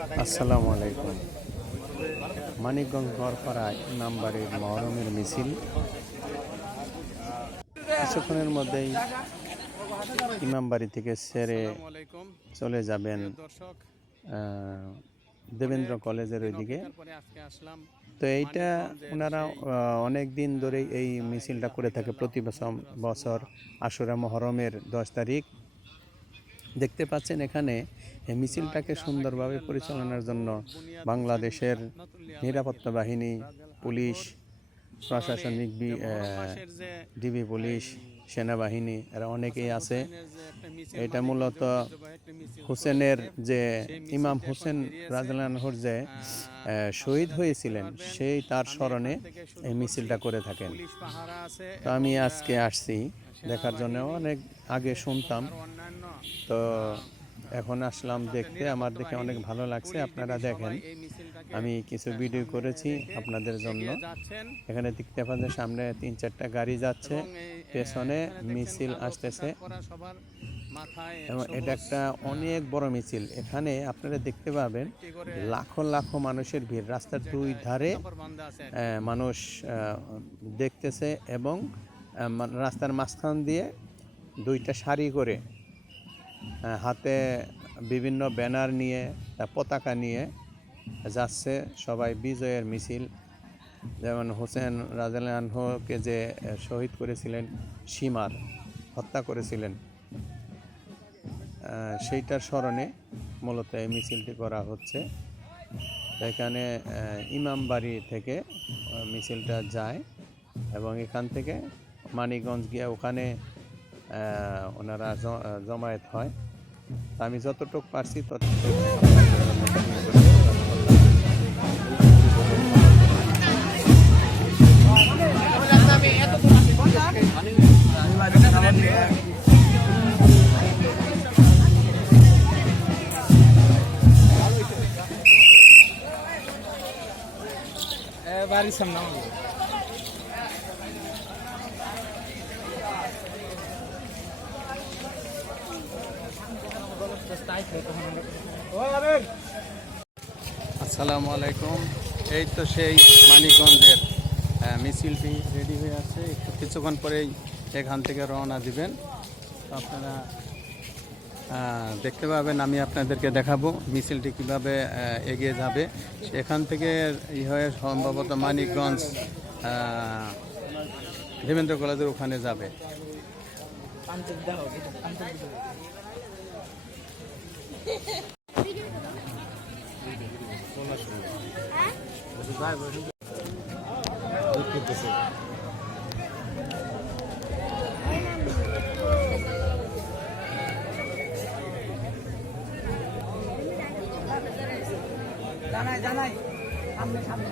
আসসালামু আলাইকুম। মানিকগঞ্জ গড়পাড়ায় ইমামবাড়ির মহরমের মিছিল কিছুক্ষণের মধ্যেই ইমামবাড়ি থেকে সেরে চলে যাবেন দেবেন্দ্র কলেজের ওইদিকে। তো এইটা ওনারা অনেক দিন ধরেই এই মিছিলটা করে থাকে, প্রতি বছর আশুরা মহরমের 10 তারিখ। দেখতে পাচ্ছেন এখানে এই মিছিলটাকে সুন্দরভাবে পরিচালনার জন্য বাংলাদেশের নিরাপত্তা বাহিনী, পুলিশ, প্রশাসনিক ডিবি পুলিশ, সেনাবাহিনী এরা অনেকেই আছে। এটা মূলত হোসেনের যে ইমাম হোসেন রাদিয়াল্লাহু যে শহীদ হয়েছিলেন সেই তার স্মরণে এই মিছিলটা করে থাকেন। তো আমি আজকে আসছি দেখার জন্য, অনেক আগে শুনতাম, তো এখন আসলাম দেখতে। আমার দেখে অনেক ভালো লাগছে। আপনারা দেখেন, আমি কিছু ভিডিও করেছি আপনাদের জন্য। এখানে দেখতে পাচ্ছেন সামনে 3-4টা গাড়ি যাচ্ছে, পেছনে মিছিল আসতেছে এবং এটা একটা অনেক বড় মিছিল। এখানে আপনারা দেখতে পাবেন লাখো লাখো মানুষের ভিড়, রাস্তার দুই ধারে মানুষ দেখতেছে এবং রাস্তার মাঝখান দিয়ে 2টা সারি করে হাতে বিভিন্ন ব্যানার নিয়ে, পতাকা নিয়ে যাচ্ছে সবাই। বিজয়ের মিছিল, যেমন হোসেন রাদিয়াল্লাহুকে যে শহীদ করেছিলেন, সীমার হত্যা করেছিলেন, সেইটার স্মরণে মূলত এই মিছিলটি করা হচ্ছে। এখানে ইমামবাড়ি থেকে মিছিলটা যায় এবং এখান থেকে মানিকগঞ্জ গিয়ে ওখানে ওনারা জমায়েত হয়। আমি যতটুকু পারছি ততটুকু বাড়ির সামনে আসসালামু আলাইকুম। এই তো সেই মানিকগঞ্জের মিছিলটি রেডি হয়ে আছে, একটু কিছুক্ষণ পরেই এখান থেকে রওনা দিবেন। আপনারা দেখতে পাবেন, আমি আপনাদেরকে দেখাবো মিছিলটি কিভাবে এগিয়ে যাবে। এখান থেকে হয়ে সম্ভবত মানিকগঞ্জ দেবেন্দ্র কলেজের ওখানে যাবে। জানাই সামনে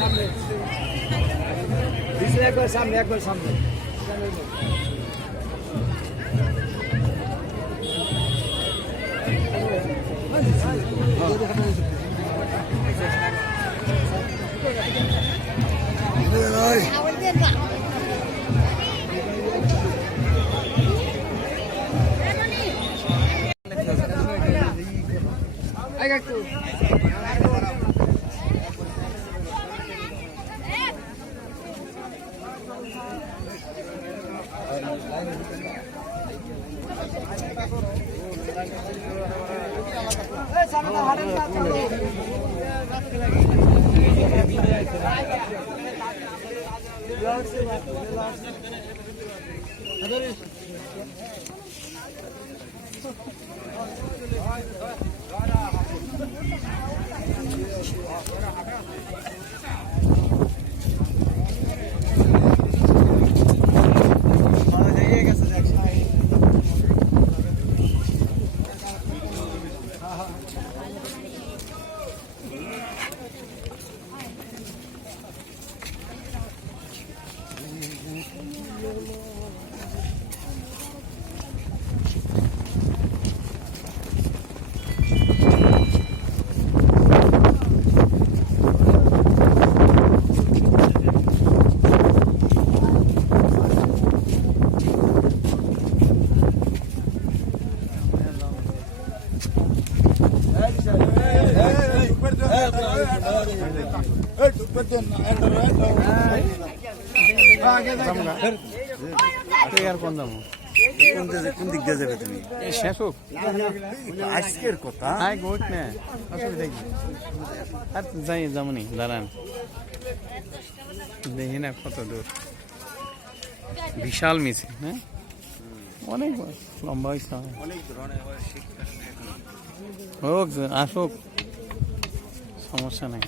সামনে একবার সামনে একবার সামনে আর কোন দাম কোন দিক দিয়ে যাবে তুমি শেষ হোক আজকের কথা আয় গোট না অসুবিধা কি আর যাই যেমনই দাঁড়ান দেখি না কত দূর বিশাল মিছিল হ্যাঁ অনেক লম্বা হয়েছে অনেক ধরনের শিক্ষা হোক আসুক সমস্যা নাই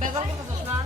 বেজাল করতেছ না